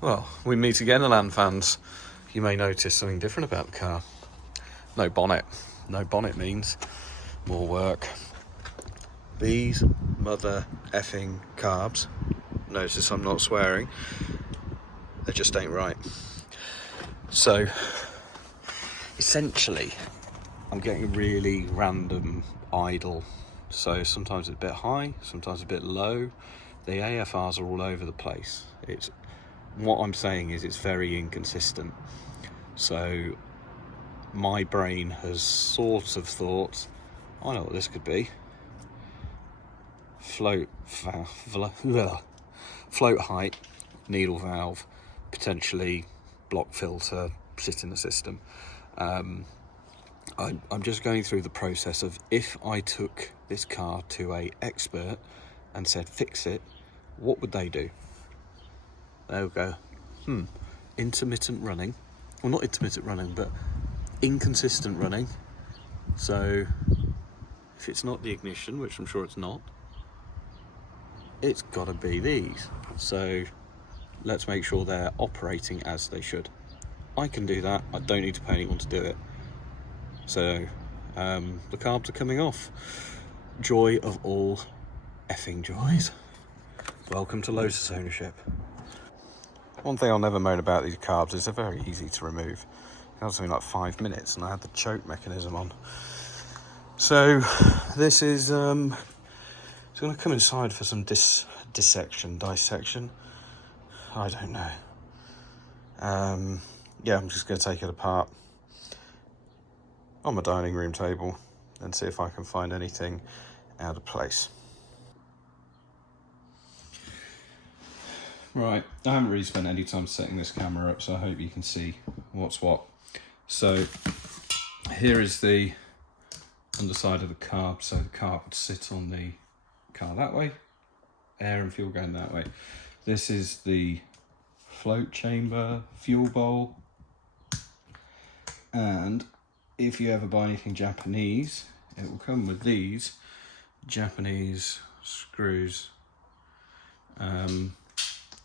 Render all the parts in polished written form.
Well, we meet again, Elan fans. You may notice something different about the car. No bonnet. No bonnet means more work. These mother effing carbs, notice I'm not swearing, they just ain't right. So, essentially, I'm getting really random idle. So sometimes it's a bit high, sometimes a bit low. The AFRs are all over the place. What I'm saying is it's very inconsistent. So my brain has sort of thought, I know what this could be. Float height, needle valve, potentially block filter, sit in the system. I'm just going through the process of, if I took this car to an expert and said fix it, what would they do? They would go, intermittent running. Well, not intermittent running, but inconsistent running. So if it's not the ignition, which I'm sure it's not, it's got to be these. So let's make sure they're operating as they should. I can do that. I don't need to pay anyone to do it. So the carbs are coming off. Joy of all effing joys. Welcome to Lotus ownership. One thing I'll never moan about these carbs is they're very easy to remove. It was something like 5 minutes and I had the choke mechanism on. So this is it's going to come inside for some dissection. I don't know. Yeah, I'm just going to take it apart on my dining room table and see if I can find anything out of place. Right, I haven't really spent any time setting this camera up, so I hope you can see what's what. So here is the underside of the carb. So the carb would sit on the car that way, air and fuel going that way. This is the float chamber, fuel bowl, and if you ever buy anything Japanese, it will come with these Japanese screws.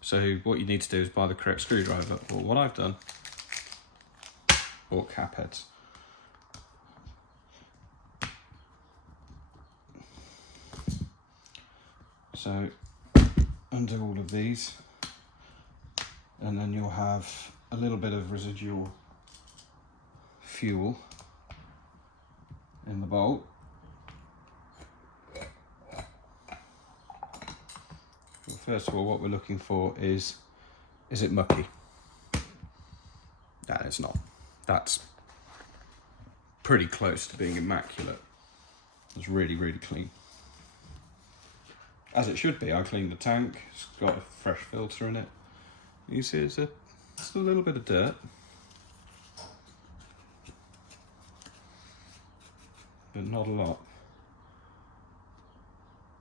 So what you need to do is buy the correct screwdriver. Well, what I've done, bought cap heads. So undo all of these, and then you'll have a little bit of residual fuel in the bolt. Well, first of all, what we're looking for is it mucky? No, it's not. That's pretty close to being immaculate. It's really, really clean. As it should be. I cleaned the tank, it's got a fresh filter in it. You see it's a little bit of dirt. But not a lot.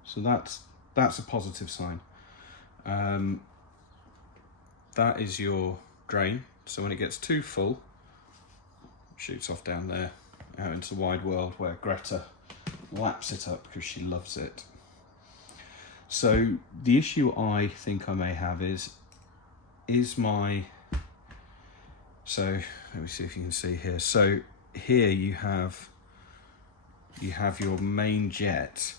So that's a positive sign. That is your drain. So when it gets too full, it shoots off down there, out into the wide world where Greta laps it up because she loves it. So the issue I think I may have is my, so let me see if you can see here. So here you have your main jet,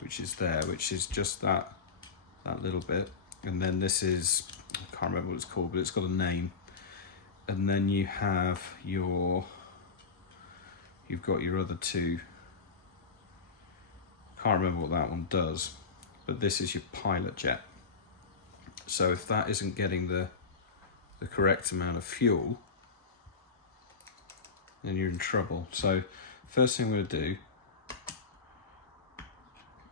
which is there, which is just that little bit. And then this is, I can't remember what it's called, but it's got a name. And then you have you've got your other two. Can't remember what that one does. But this is your pilot jet. So if that isn't getting the correct amount of fuel, then you're in trouble. So first thing I'm going to do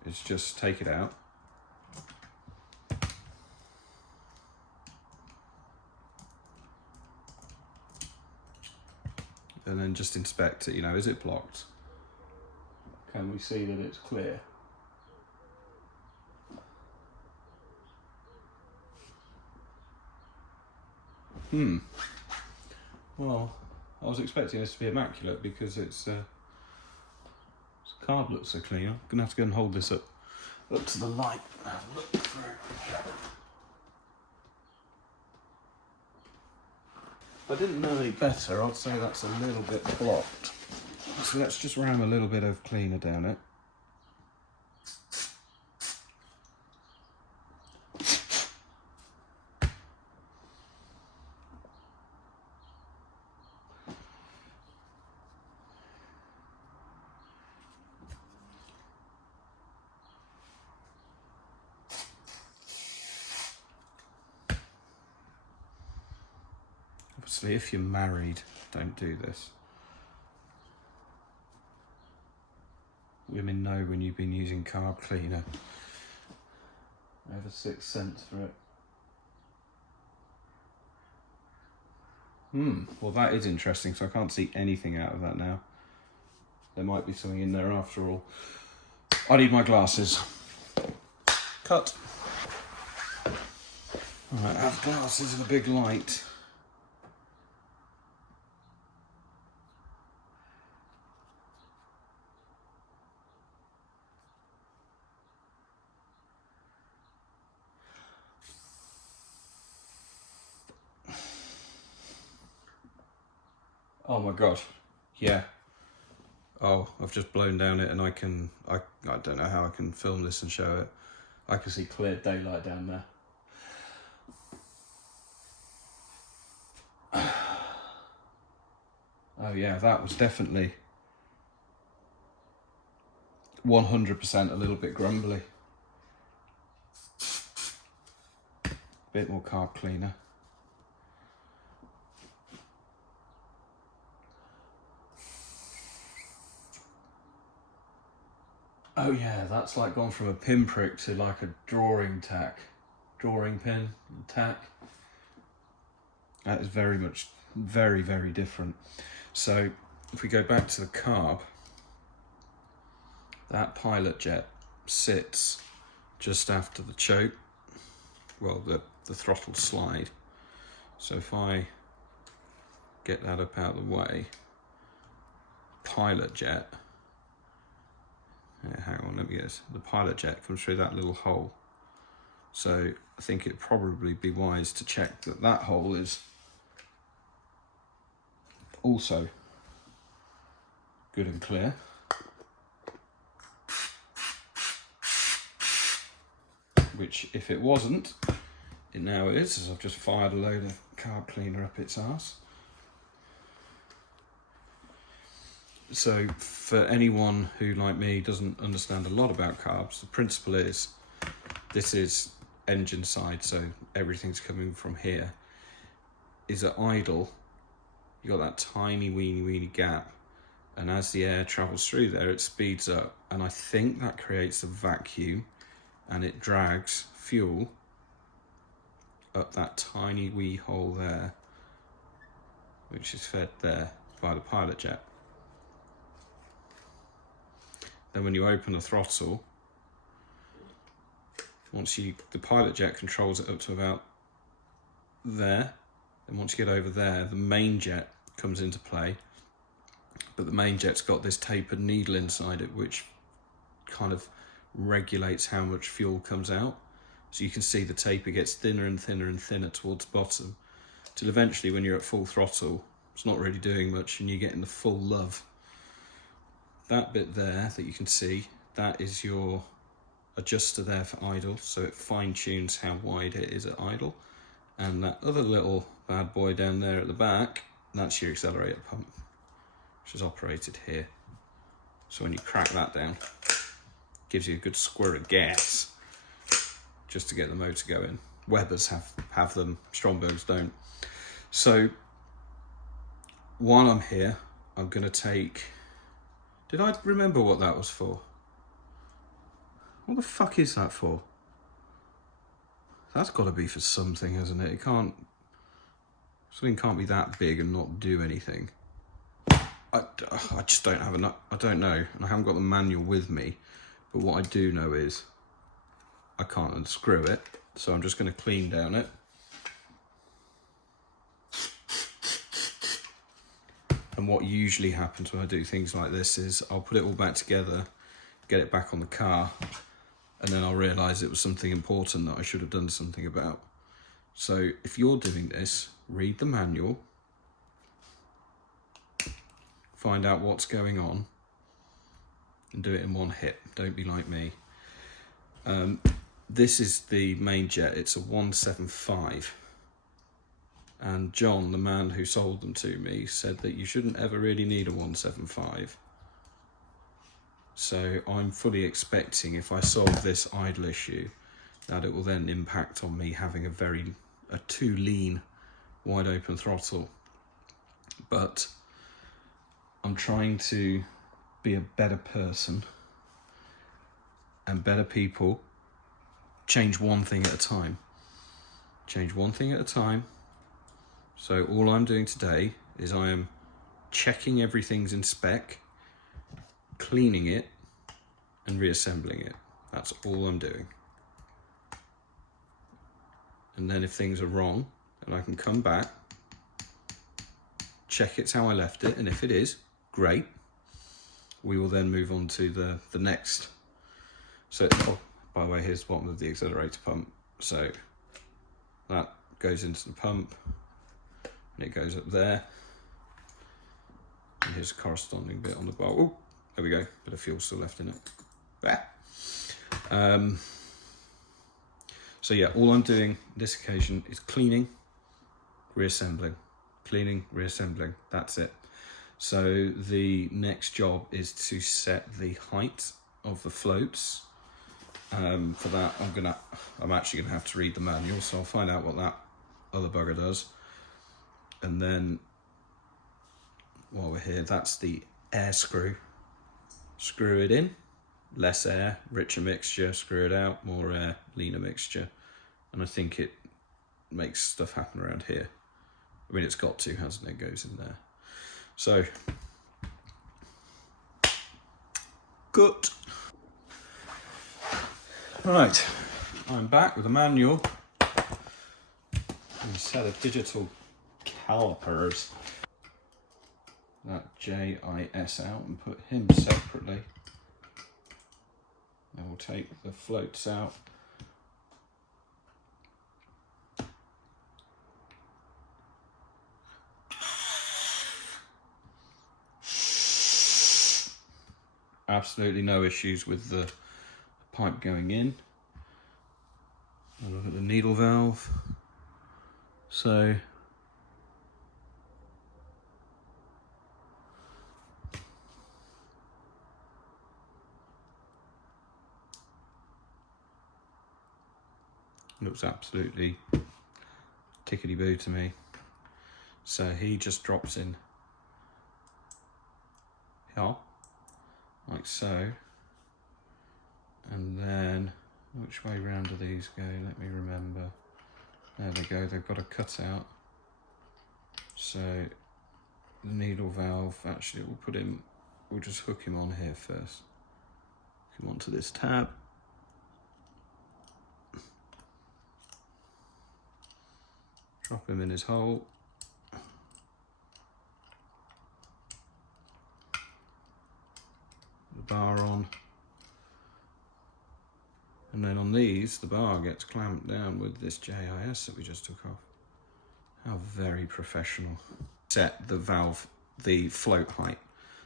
is just take it out. And then just inspect it, is it blocked? Can we see that it's clear? Well, I was expecting this to be immaculate because its carb looks so clean. I'm gonna have to go and hold this up to the light and have a look through. If I didn't know any better, I'd say that's a little bit blocked. So let's just ram a little bit of cleaner down it. Obviously, if you're married, don't do this. Women know when you've been using carb cleaner. I have a sixth sense for it. Well, that is interesting, so I can't see anything out of that now. There might be something in there after all. I need my glasses. Cut. All right, I have glasses and a big light. Oh my god, yeah. Oh, I've just blown down it and I don't know how I can film this and show it. I can see clear daylight down there. Oh yeah, that was definitely 100% a little bit grumbly. Bit more carb cleaner. Oh yeah, that's like gone from a pinprick to like a drawing pin tack. That is very much, very, very different. So if we go back to the carb, that pilot jet sits just after the choke, well, the throttle slide. So if I get that up out of the way, pilot jet, hang on, let me get this. The pilot jet comes through that little hole. So I think it'd probably be wise to check that that hole is also good and clear. Which, if it wasn't, it now is, as I've just fired a load of carb cleaner up its arse. So for anyone who, like me, doesn't understand a lot about carbs, the principle is, this is engine side, so everything's coming from here, is at idle, you got that tiny weeny gap, and as the air travels through there, it speeds up, and I think that creates a vacuum, and it drags fuel up that tiny wee hole there, which is fed there by the pilot jet. Then when you open the throttle, the pilot jet controls it up to about there. And once you get over there, the main jet comes into play. But the main jet's got this tapered needle inside it, which kind of regulates how much fuel comes out. So you can see the taper gets thinner and thinner and thinner towards the bottom, till eventually when you're at full throttle, it's not really doing much and you're getting the full love. That bit there that you can see, that is your adjuster there for idle, so it fine tunes how wide it is at idle. And that other little bad boy down there at the back, that's your accelerator pump, which is operated here. So when you crack that down, it gives you a good squirt of gas just to get the motor going. Webers have them, Strombergs don't. So while I'm here, I'm going to take... Did I remember what that was for? What the fuck is that for? That's got to be for something, hasn't it? Something can't be that big and not do anything. I just don't have enough. I don't know, and I haven't got the manual with me. But what I do know is I can't unscrew it, so I'm just going to clean down it. And what usually happens when I do things like this is I'll put it all back together, get it back on the car, and then I'll realise it was something important that I should have done something about. So if you're doing this, read the manual, find out what's going on and do it in one hit. Don't be like me. This is the main jet. It's a 175. And John, the man who sold them to me, said that you shouldn't ever really need a 175. So I'm fully expecting, if I solve this idle issue, that it will then impact on me having a too lean wide open throttle. But I'm trying to be a better person, and better people change one thing at a time. Change one thing at a time. So all I'm doing today is I am checking everything's in spec, cleaning it, and reassembling it. That's all I'm doing. And then if things are wrong, then I can come back, check it's how I left it, and if it is, great. We will then move on to the next. So, oh, by the way, here's the bottom of the accelerator pump. So that goes into the pump, and it goes up there. And here's a corresponding bit on the bar. Oh, there we go. Bit of fuel still left in it. So yeah, all I'm doing this occasion is cleaning, reassembling, cleaning, reassembling. That's it. So the next job is to set the height of the floats. For that, I'm actually gonna have to read the manual, so I'll find out what that other bugger does. And then while we're here, that's the air screw. Screw it in, less air, richer mixture, screw it out, more air, leaner mixture. And I think it makes stuff happen around here. I mean, it's got to, hasn't it? Goes in there. So, good. Right, I'm back with a manual and a set of digital calipers. That JIS out and put him separately. Then we'll take the floats out. Absolutely no issues with the pipe going in. I'll look at the needle valve. So looks absolutely tickety-boo to me. So he just drops in here, like so. And then, which way round do these go? Let me remember. There they go, they've got a cutout. So the needle valve, actually we'll just hook him on here first. Hook him onto this tab. Drop him in his hole. The bar on. And then on these, the bar gets clamped down with this JIS that we just took off. How very professional. Set the valve, the float height.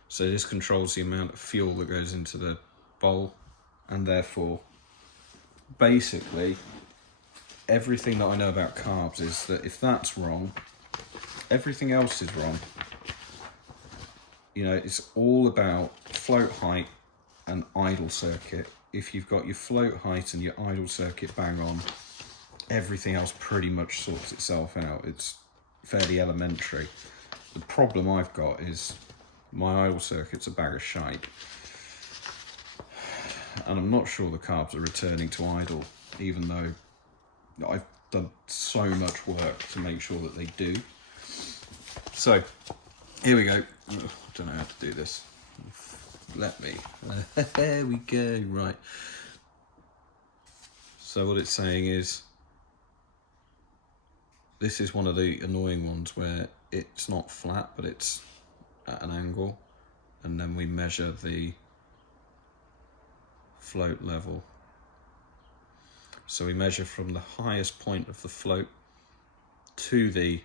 So this controls the amount of fuel that goes into the bowl, and therefore, basically, everything that I know about carbs is that if that's wrong, everything else is wrong. You know, it's all about float height and idle circuit. If you've got your float height and your idle circuit bang on, everything else pretty much sorts itself out. It's fairly elementary. The problem I've got is my idle circuit's a bag of shite. And I'm not sure the carbs are returning to idle, even though I've done so much work to make sure that they do. So, here we go. I don't know how to do this. Let me. There we go. Right. So what it's saying is, this is one of the annoying ones where it's not flat, but it's at an angle. And then we measure the float level. So we measure from the highest point of the float to the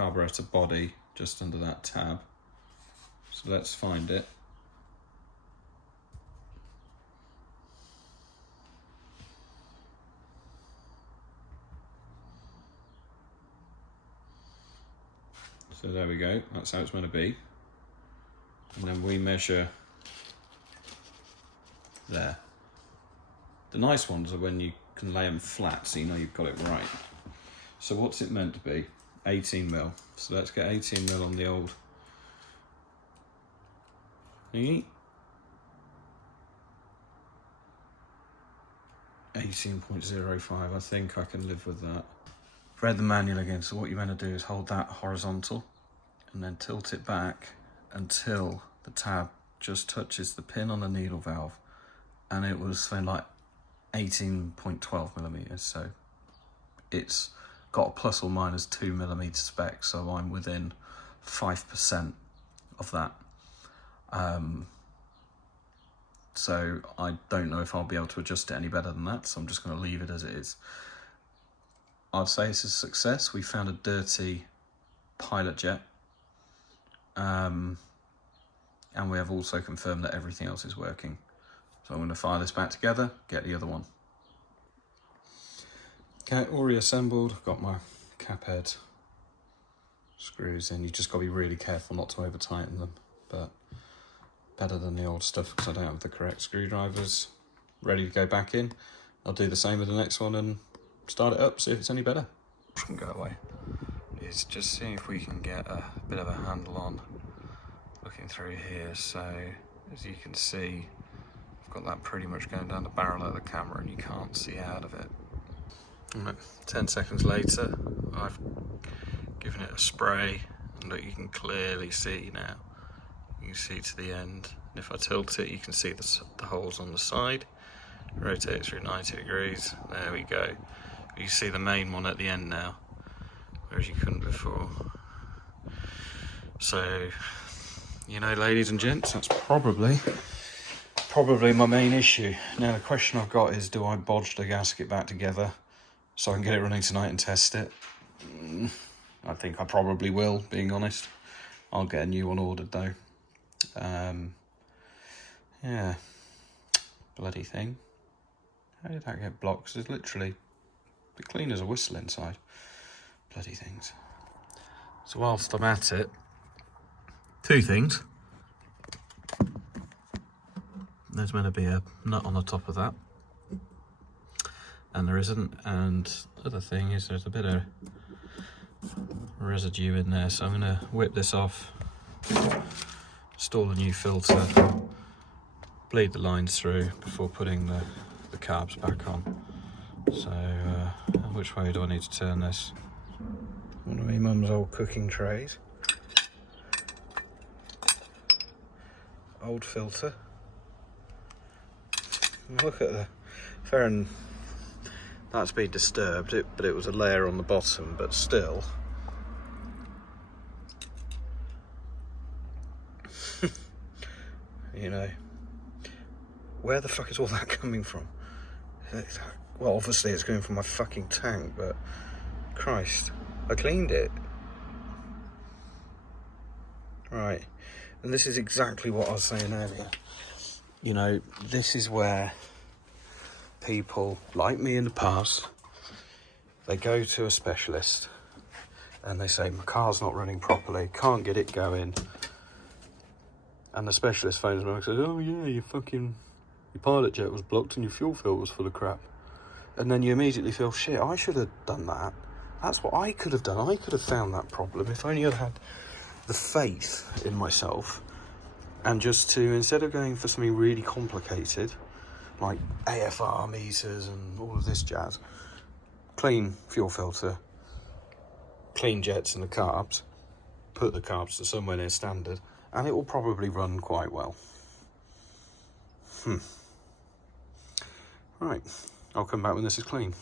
carburetor body just under that tab. So let's find it. So there we go, that's how it's meant to be. And then we measure there. The nice ones are when you can lay them flat so you know you've got it right. So what's it meant to be? 18mm. So let's get 18mm on the old thingy. 18.05, I think I can live with that. Read the manual again, so what you're meant to do is hold that horizontal and then tilt it back until the tab just touches the pin on the needle valve, and it was something like 18.12mm, so it's got a plus or minus 2mm spec, so I'm within 5% of that. So I don't know if I'll be able to adjust it any better than that, so I'm just going to leave it as it is. I'd say it's a success. We found a dirty pilot jet, and we have also confirmed that everything else is working. So I'm going to fire this back together, get the other one. Okay, all reassembled. I've got my cap head screws in. You just got to be really careful not to over tighten them, but better than the old stuff because I don't have the correct screwdrivers. Ready to go back in. I'll do the same with the next one and start it up, see if it's any better. Go away. Is just seeing if we can get a bit of a handle on looking through here. So as you can see, I've got that pretty much going down the barrel of the camera and you can't see out of it. Right, 10 seconds later, I've given it a spray and look, you can clearly see now. You can see to the end. And if I tilt it, you can see the holes on the side. Rotate it through 90 degrees. There we go. You see the main one at the end now, whereas you couldn't before. So, you know, ladies and gents, that's probably my main issue. Now the question I've got is, do I bodge the gasket back together so I can get it running tonight and test it? I think I probably will, being honest. I'll get a new one ordered though. Yeah, bloody thing. How did that get blocked? It's literally clean as a whistle inside. Bloody things. So whilst I'm at it, two things. There's meant to be a nut on the top of that, and there isn't. And the other thing is there's a bit of residue in there, so I'm going to whip this off, install a new filter, bleed the lines through before putting the carbs back on. So which way do I need to turn this? One of my mum's old cooking trays. Old filter. Look at the fair, and that's been disturbed, but it was a layer on the bottom, but still. You know, where the fuck is all that coming from? Well, obviously it's going from my fucking tank, but Christ, I cleaned it. Right, and this is exactly what I was saying earlier. You know, this is where people like me in the past, they go to a specialist and they say, my car's not running properly, can't get it going. And the specialist phones me and says, oh yeah, your pilot jet was blocked and your fuel filter was full of crap. And then you immediately feel, shit, I should have done that. That's what I could have done. I could have found that problem if only I'd had the faith in myself. And just to, instead of going for something really complicated, like AFR meters and all of this jazz, clean fuel filter, clean jets and the carbs, put the carbs to somewhere near standard, and it will probably run quite well. Right, I'll come back when this is clean.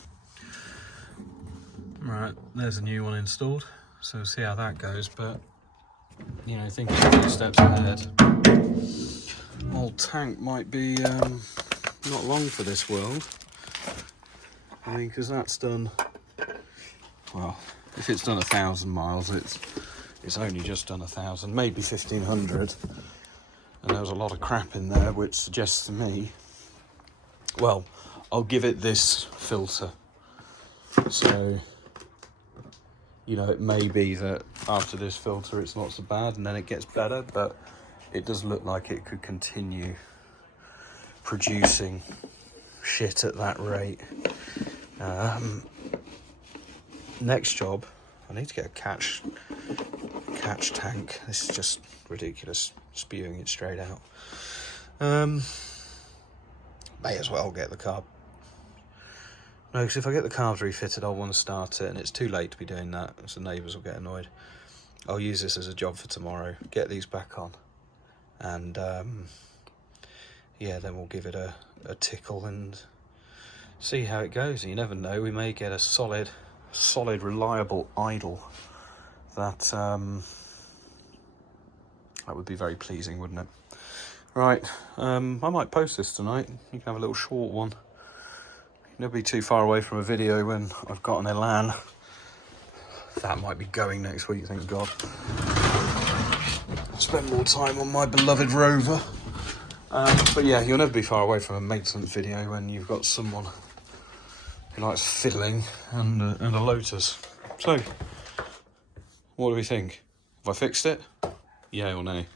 Right, there's a new one installed, so we'll see how that goes, but, you know, thinking a few steps ahead. Old tank might be not long for this world. I mean, because that's done, well, if it's done 1,000 miles, it's only just done 1,000, maybe 1,500. And there was a lot of crap in there, which suggests to me, well, I'll give it this filter. So, you know, it may be that after this filter it's not so bad and then it gets better, but it does look like it could continue producing shit at that rate. Next job, I need to get a catch tank. This is just ridiculous, spewing it straight out. May as well get the carb. No, because if I get the carbs refitted, I'll want to start it, and it's too late to be doing that, so neighbours will get annoyed. I'll use this as a job for tomorrow, get these back on, and yeah, then we'll give it a tickle and see how it goes. And you never know, we may get a solid, reliable idle that would be very pleasing, wouldn't it? Right, I might post this tonight. You can have a little short one. You'll be too far away from a video when I've got an elan. That might be going next week, thank God. Spend more time on my beloved Rover. But yeah, you'll never be far away from a maintenance video when you've got someone who likes fiddling and a Lotus. So, what do we think? Have I fixed it? Yeah or nay?